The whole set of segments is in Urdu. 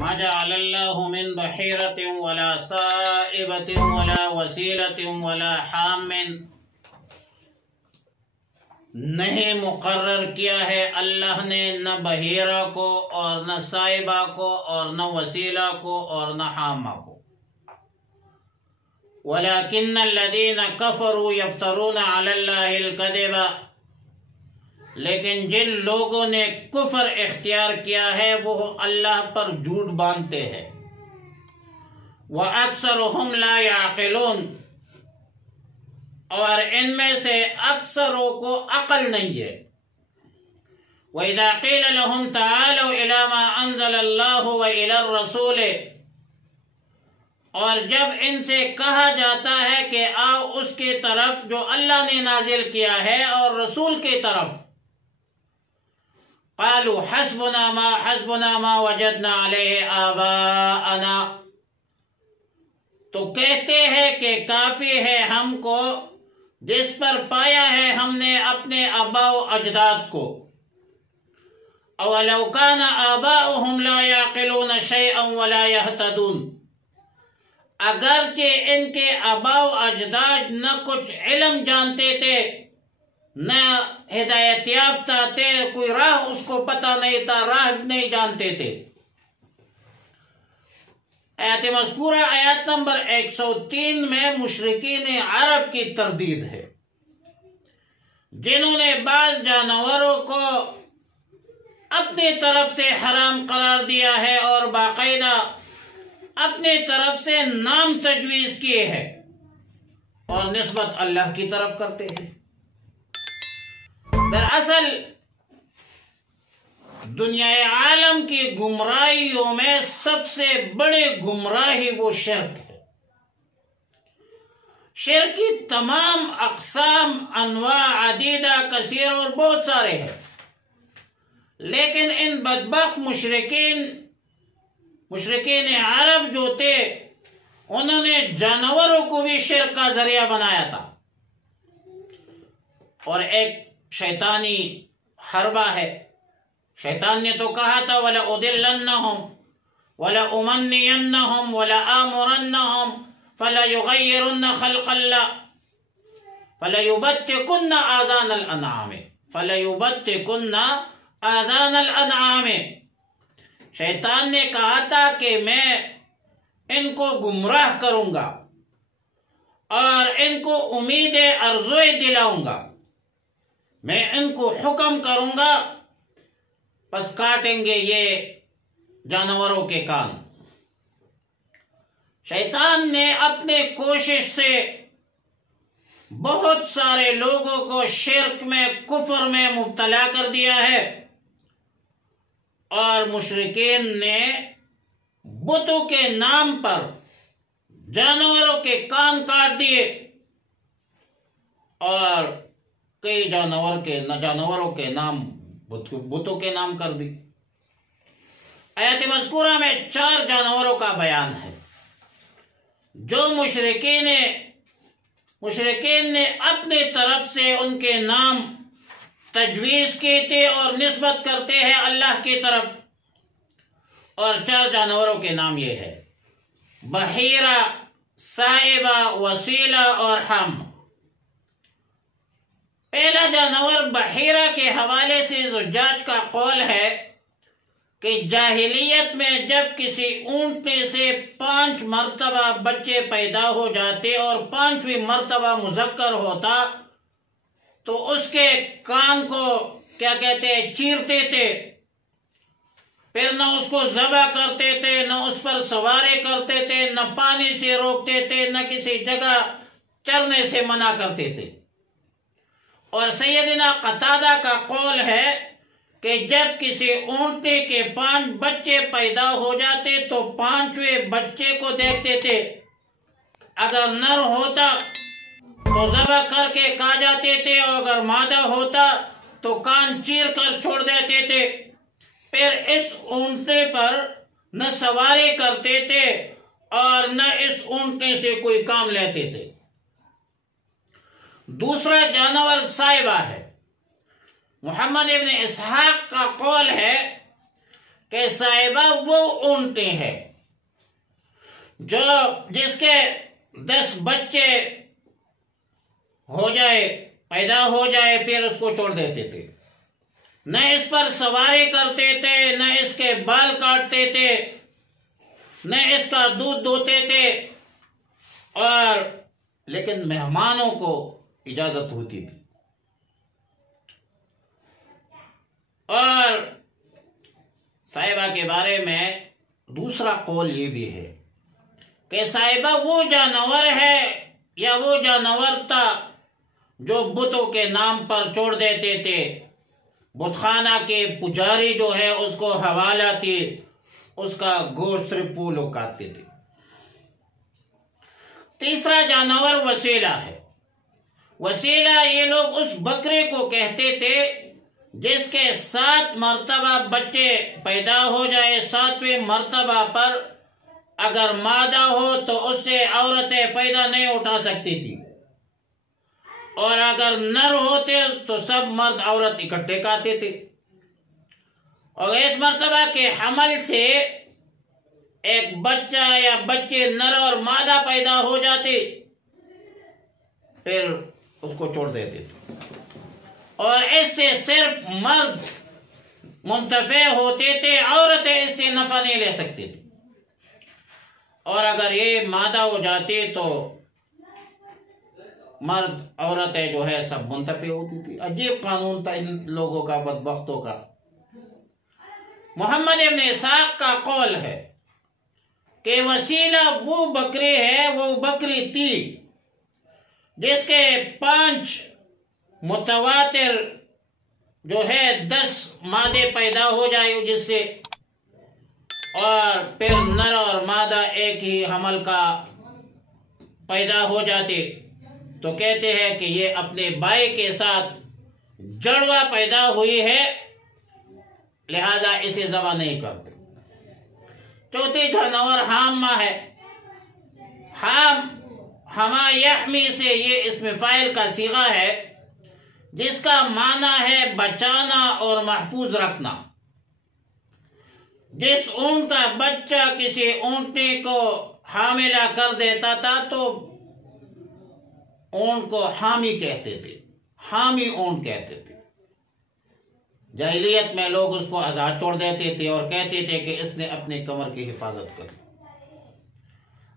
ما جعل الله من بحيرة ولا سائبة ولا وسيلة ولا حام، نہیں مقرر کیا ہے اللہ نے نہ بحیرہ کو اور نہ سائبہ کو اور نہ وسیلہ کو اور نہ حامہ کو۔ وَلَكِنَّ الَّذِينَ كَفَرُوا يَفْتَرُونَ عَلَى اللَّهِ الْكَذِبَ، لیکن جن لوگوں نے کفر اختیار کیا ہے وہ اللہ پر جھوٹ باندھتے ہیں۔ وَأَكْثَرُهُمْ لَا يَعْقِلُونَ، اور ان میں سے اکثروں کو عقل نہیں ہے۔ وَإِذَا قِيلَ لَهُمْ تَعَالَوْا إِلَى مَا أَنزَلَ اللَّهُ وَإِلَى الرَّسُولِ، اور جب ان سے کہا جاتا ہے کہ آؤ اس کی طرف جو اللہ نے نازل کیا ہے اور رسول کی طرف، قَالُوا حَسْبُنَا مَا وَجَدْنَا عَلَيْهِ آبَاءَنَا، تو کہتے ہیں کہ کافی ہے ہم کو جس پر پایا ہے ہم نے اپنے آباء و اجداد کو۔ أَوَلَوْ كَانَ آبَاؤُهُمْ لَا يَعْقِلُونَ شَيْئًا وَلَا يَهْتَدُونَ، اگرچہ ان کے آباء و اجداد نہ کچھ علم جانتے تھے نہ ہدایت یافتہ تھے، کوئی راہ اس کو پتہ نہیں تھا، راہ نہیں جانتے تھے۔ آیت مذکورہ آیت نمبر 103 میں مشرکین عرب کی تردید ہے، جنہوں نے بعض جانوروں کو اپنی طرف سے حرام قرار دیا ہے اور باقاعدہ اپنی طرف سے نام تجویز کیے ہیں اور نسبت اللہ کی طرف کرتے ہیں۔ دراصل دنیا عالم کی گمراہیوں میں سب سے بڑی گمراہی وہ شرک ہے۔ شرک کی تمام اقسام، انواع عدیدہ، کثیر اور بہت سارے ہیں، لیکن ان بدبخت مشرکین عرب جو تھے انہوں نے جانوروں کو بھی شرک کا ذریعہ بنایا تھا، اور ایک شیطانی حربہ ہے۔ شیطان نے تو کہا تھا وَلَأُضِلَّنَّهُمْ وَلَأُمَنِّيَنَّهُمْ وَلَآمُرَنَّهُمْ فَلَيُغَيِّرُنَّ خَلْقَ اللَّهِ فَلَيُبَتِّكُنَّ آذَانَ الْأَنْعَامِ۔ شیطان نے کہا تھا کہ میں ان کو گمراہ کروں گا اور ان کو امید ارزوئی دلاؤں گا، میں ان کو حکم کروں گا پس کاٹیں گے یہ جانوروں کے کان۔ شیطان نے اپنے کوشش سے بہت سارے لوگوں کو شرک میں، کفر میں مبتلا کر دیا ہے، اور مشرکین نے بتوں کے نام پر جانوروں کے کان کاٹ دیے اور کئی جانوروں کے نام بتوں کے نام کر دی۔ آیت مذکورہ میں 4 جانوروں کا بیان ہے جو مشرکین نے اپنی طرف سے ان کے نام تجویز کیتے اور نسبت کرتے ہیں اللہ کی طرف، اور 4 جانوروں کے نام یہ ہے: بحیرہ، سائبہ، وسیلہ اور حام۔ پہلا جانور بحیرہ کے حوالے سے زجاج کا قول ہے کہ جاہلیت میں جب کسی اونٹنے سے 5 مرتبہ بچے پیدا ہو جاتے اور 5ویں مرتبہ مذکر ہوتا تو اس کے کان کو چیرتے تھے، پھر نہ اس کو ذبح کرتے تھے، نہ اس پر سواری کرتے تھے، نہ پانی سے روکتے تھے، نہ کسی جگہ چرنے سے منع کرتے تھے۔ اور سیدنا قتادہ کا قول ہے کہ جب کسی اونٹنے کے 5 بچے پیدا ہو جاتے تو 5ویں بچے کو دیکھتے تھے، اگر نر ہوتا تو ذبح کر کے کھا جاتے تھے، اور اگر مادہ ہوتا تو کان چیر کر چھوڑ دیتے تھے، پھر اس اونٹنے پر نہ سواری کرتے تھے اور نہ اس اونٹنے سے کوئی کام لیتے تھے۔ دوسرا جانور سائبہ ہے۔ محمد ابن اسحاق کا قول ہے کہ صاحبہ وہ اونٹیں ہیں جس کے 10 بچے پیدا ہو جائے پھر اس کو چھوڑ دیتے تھے، نہ اس پر سواری کرتے تھے، نہ اس کے بال کاٹتے تھے، نہ اس کا دودھ دوتے تھے، لیکن مہمانوں کو اجازت ہوتی تھی۔ اور صاحبہ کے بارے میں دوسرا قول یہ بھی ہے کہ صاحبہ وہ جانور ہے یا وہ جانور تھا جو بتوں کے نام پر چھوڑ دیتے تھے، بت خانہ کے پجاری جو ہے اس کو حوالہ تھی، اس کا گوشت صرف وہ لوگ کھاتے تھے۔ تیسرا جانور وسیلہ ہے۔ وسیلہ یہ لوگ اس بکرے کو کہتے تھے جس کے 7 مرتبہ بچے پیدا ہو جائے، 7ویں مرتبہ پر اگر مادہ ہو تو اس سے عورتیں فائدہ نہیں اٹھا سکتی تھی، اور اگر نر ہوتے تو سب مرد عورت اکٹھے کھاتے تھے۔ اور اس مرتبہ کے حمل سے ایک بچہ یا بچے نر اور مادہ پیدا ہو جاتے، پھر اس کو چھوڑ دیتے تھے، اور اس سے صرف مرد منتفع ہوتے تھے، عورتیں اس سے نفع نہیں لے سکتی تھی، اور اگر یہ مادہ ہو جاتی تو مرد عورتیں جو ہے سب منتفع ہوتی تھی۔ عجیب قانون تھا ان لوگوں کا، بدبختوں کا۔ محمد ابن اسحاق کا قول ہے کہ وسیلہ وہ بکری ہے، وہ بکری تھی جس کے 5 متواتر جو ہے 10 مادے پیدا ہو جائے جس سے، اور پھر نر اور مادہ ایک ہی حمل کا پیدا ہو جاتے، تو کہتے ہیں کہ یہ اپنے بھائی کے ساتھ جڑوا پیدا ہوئی ہے، لہذا اسے ذبح نہیں کرتے۔ چوتھی جانور حامہ ہے۔ حما یحمی سے یہ اسم فاعل کا صیغہ ہے جس کا معنی ہے بچانا اور محفوظ رکھنا۔ جس اونٹ کا بچہ کسی اونٹنی کو حاملہ کر دیتا تھا تو اونٹ کو حامی کہتے تھے، حامی اونٹ کہتے تھے۔ جاہلیت میں لوگ اس کو آزاد چھوڑ دیتے تھے اور کہتے تھے کہ اس نے اپنے کمر کی حفاظت کر،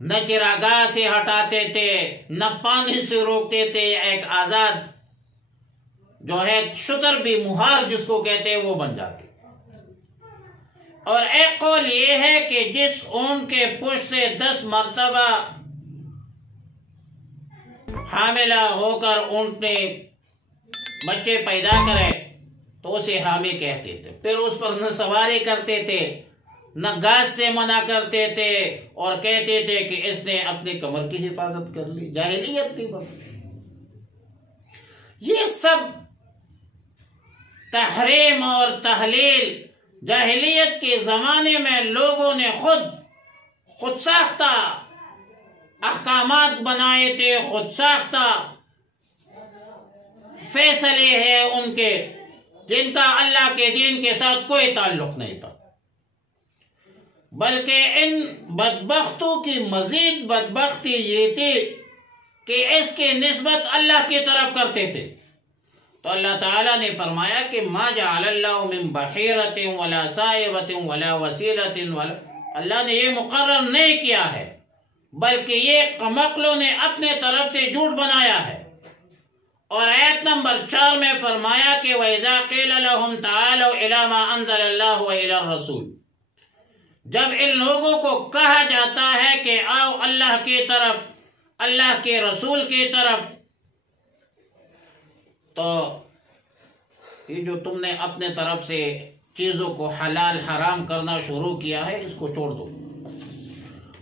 نہ چراگاہ سے ہٹاتے تھے، نہ پانی سے روکتے تھے، ایک آزاد جو ہے شتر بھی مہار جس کو کہتے ہیں وہ بن جاتے۔ اور ایک قول یہ ہے کہ جس اونٹ کے پشت سے 10 مرتبہ حاملہ ہو کر اونٹ نے بچے پیدا کرے تو اسے حامی کہتے تھے، پھر اس پر نہ سواری کرتے تھے، نہ گھاس سے منع کرتے تھے، اور کہتے تھے کہ اس نے اپنی کمر کی حفاظت کر لی۔ جاہلیت تھی بس۔ یہ سب تحریم اور تحلیل جاہلیت کے زمانے میں لوگوں نے خود ساختہ احکامات بنائے تھے، خود ساختہ فیصلے ہیں ان کے، جن کا اللہ کے دین کے ساتھ کوئی تعلق نہیں تھا۔ بلکہ ان بدبختوں کی مزید بدبختی یہ تھی کہ اس کی نسبت اللہ کی طرف کرتے تھے۔ تو اللہ تعالیٰ نے فرمایا کہ ما جعل اللہ من بحیرۃ ولا سائبۃ ولا وسیلۃ ولا، اللہ نے یہ مقرر نہیں کیا ہے، بلکہ یہ قمقلوں نے اپنے طرف سے جھوٹ بنایا ہے۔ اور آیت نمبر 4 میں فرمایا کہ وَإِذَا قِيلَ لَهُمْ تَعَالَوْا إِلَىٰ مَا أَنزَلَ اللَّهُ وَإِلَى الرَّسُولِ، جب ان لوگوں کو کہا جاتا ہے کہ آؤ اللہ کی طرف، اللہ کے رسول کی طرف، تو یہ جو تم نے اپنے طرف سے چیزوں کو حلال حرام کرنا شروع کیا ہے اس کو چھوڑ دو،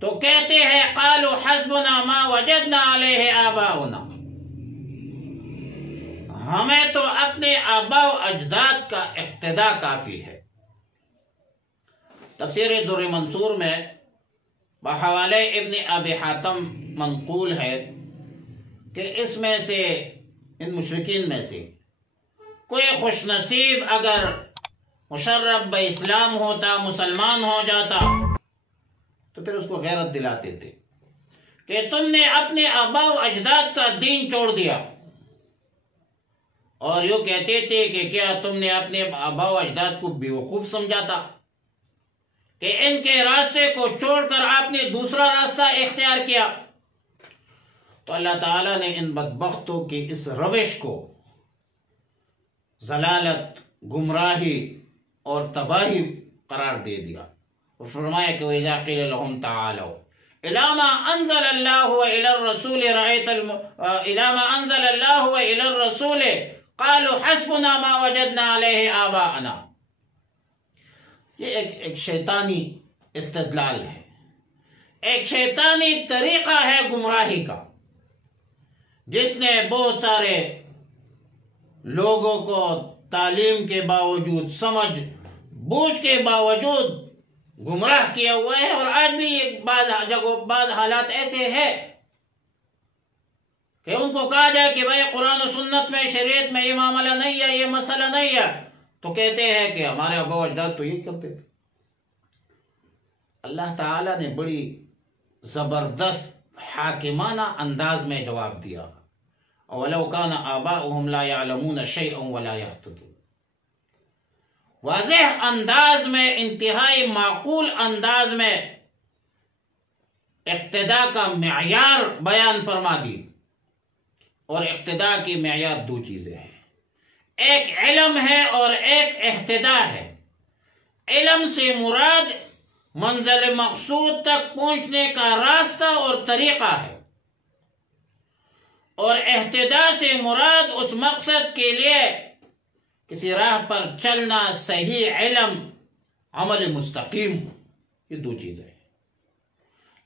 تو کہتے ہیں قالوا حسبنا ما وجدنا علیہ آباؤنا، ہمیں تو اپنے آباء و اجداد کا اقتداء کافی ہے۔ تفسیر در منصور میں بحوالے ابن ابی حاتم منقول ہے کہ اس میں سے، ان مشرکین میں سے کوئی خوش نصیب اگر مشرف با اسلام ہوتا، مسلمان ہو جاتا، تو پھر اس کو غیرت دلاتے تھے کہ تم نے اپنے آبا و اجداد کا دین چھوڑ دیا، اور یوں کہتے تھے کہ کیا تم نے اپنے آبا و اجداد کو بیوقوف سمجھا تھا کہ ان کے راستے کو چھوڑ کر آپ نے دوسرا راستہ اختیار کیا؟ تو اللہ تعالیٰ نے ان بدبختوں کی اس روش کو ضلالت، گمراہی اور تباہی قرار دے دیا، اور فرمایا کہ وَإِذَا قِيلَ لَهُمْ تَعَالَوْا إِلَىٰ مَا أَنزَلَ اللَّهُ وَإِلَى الرَّسُولِ إِلَىٰ مَا أَنزَلَ اللَّهُ وَإِلَى الرَّسُولِ قَالُوا حَسْبُنَا مَا وَجَدْنَا عَلَيْهِ آبَاءَنَا۔ یہ ایک شیطانی استدلال ہے، ایک شیطانی طریقہ ہے گمراہی کا، جس نے بہت سارے لوگوں کو تعلیم کے باوجود، سمجھ بوجھ کے باوجود گمراہ کیا ہوا ہے۔ اور آج بھی بعض جگہوں بعض حالات ایسے ہیں کہ ان کو کہا جائے کہ بھائی قرآن و سنت میں، شریعت میں یہ معاملہ نہیں ہے، یہ مسئلہ نہیں ہے، تو کہتے ہیں کہ ہمارے آبا و اجداد تو یہ کرتے تھے۔ اللہ تعالیٰ نے بڑی زبردست حاکمانہ انداز میں جواب دیا، وَلَوْ كَانَ آبَاؤُهُمْ لَا يَعْلَمُونَ شَيْئًا وَلَا يَهْتَدُونَ۔ واضح انداز میں، انتہائی معقول انداز میں اقتداء کا معیار بیان فرما دی۔ اور اقتداء کی معیار دو چیزیں ہیں، ایک علم ہے اور ایک اہتداء ہے۔ علم سے مراد منزل مقصود تک پہنچنے کا راستہ اور طریقہ ہے، اور اہتداء سے مراد اس مقصد کے لیے کسی راہ پر چلنا، صحیح علم، عمل مستقیم، یہ دو چیزیں ہیں۔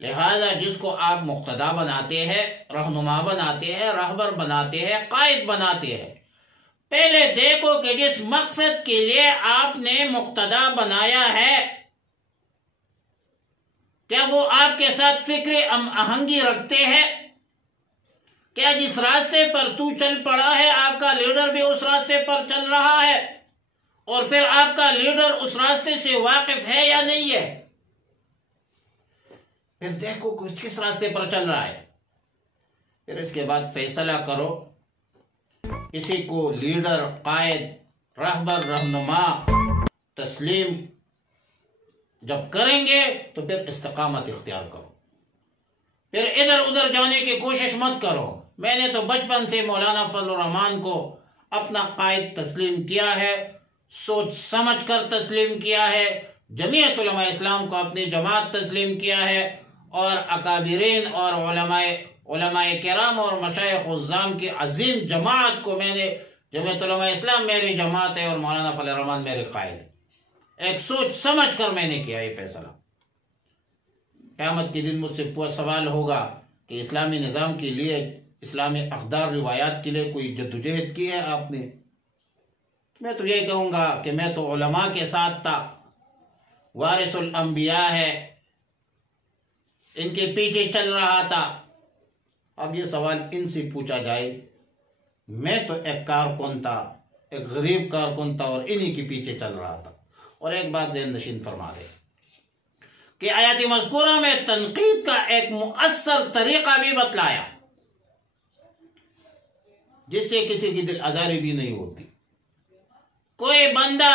لہذا جس کو آپ مقتدا بناتے ہیں، رہنما بناتے ہیں، رہبر بناتے ہیں، قائد بناتے ہیں، پہلے دیکھو کہ جس مقصد کے لیے آپ نے مقتدا بنایا ہے، کیا وہ آپ کے ساتھ فکر آہنگی رکھتے ہیں؟ کیا جس راستے پر تو چل پڑا ہے، آپ کا لیڈر بھی اس راستے پر چل رہا ہے، اور پھر آپ کا لیڈر اس راستے سے واقف ہے یا نہیں ہے؟ پھر دیکھو کس راستے پر چل رہا ہے، پھر اس کے بعد فیصلہ کرو۔ کسی کو لیڈر، قائد، رہبر، رہنما تسلیم جب کریں گے تو پھر استقامت اختیار کرو، پھر ادھر ادھر جانے کی کوشش مت کرو۔ میں نے تو بچپن سے مولانا فضل الرحمان کو اپنا قائد تسلیم کیا ہے، سوچ سمجھ کر تسلیم کیا ہے، جمعیت علماء اسلام کو اپنی جماعت تسلیم کیا ہے، اور اکابرین اور علماء کرام اور مشائخ عظام کی عظیم جماعت کو میں نے، جمعیت علماء اسلام میری جماعت ہے اور مولانا فضل الرحمان میرے قائد ہے، ایک سوچ سمجھ کر میں نے کیا یہ فیصلہ۔ قیامت کے دن مجھ سے سوال ہوگا کہ اسلامی نظام کے لیے، اسلامی اقدار روایات کے لیے کوئی جدوجہد کی ہے آپ نے؟ میں تو یہ کہوں گا کہ میں تو علماء کے ساتھ تھا، وارث الانبیاء ہے، ان کے پیچھے چل رہا تھا۔ اب یہ سوال ان سے پوچھا جائے، میں تو ایک کارکن تھا، ایک غریب کارکن تھا، اور انہی کے پیچھے چل رہا تھا۔ اور ایک بات ذہن نشین فرما دے کہ آیات مذکورہ میں تنقید کا ایک مؤثر طریقہ بھی بتلایا، جس سے کسی کی دل آزاری بھی نہیں ہوتی، کوئی بندہ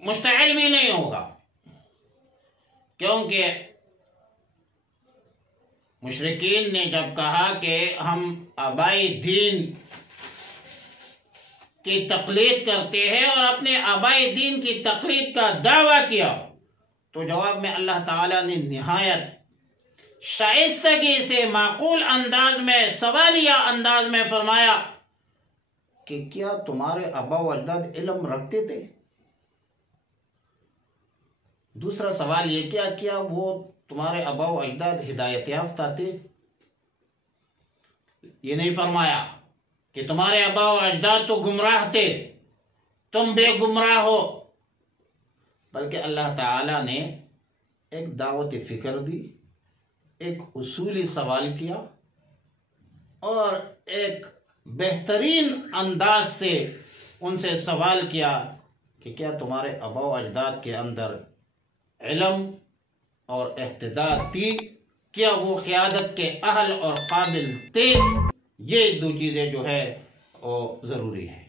مشتعل بھی نہیں ہوگا، کیونکہ مشرکین نے جب کہا کہ ہم آبائی دین کی تقلید کرتے ہیں اور اپنے آبائی دین کی تقلید کا دعویٰ کیا، تو جواب میں اللہ تعالیٰ نے نہایت شائستگی سے، معقول انداز میں، سوالیہ انداز میں فرمایا کہ کیا تمہارے آبا و اجداد علم رکھتے تھے؟ دوسرا سوال یہ کیا وہ تمہارے آبا و اجداد ہدایت یافتہ تھے؟ یہ نہیں فرمایا کہ تمہارے آبا و اجداد تو گمراہ تھے، تم بے گمراہ ہو، بلکہ اللہ تعالیٰ نے ایک دعوت فکر دی، ایک اصولی سوال کیا، اور ایک بہترین انداز سے ان سے سوال کیا کہ کیا تمہارے آباء و اجداد کے اندر علم اور احتیاط تھی، کیا وہ قیادت کے اہل اور قابل تھے؟ یہ دو چیزیں جو ہے وہ ضروری ہے۔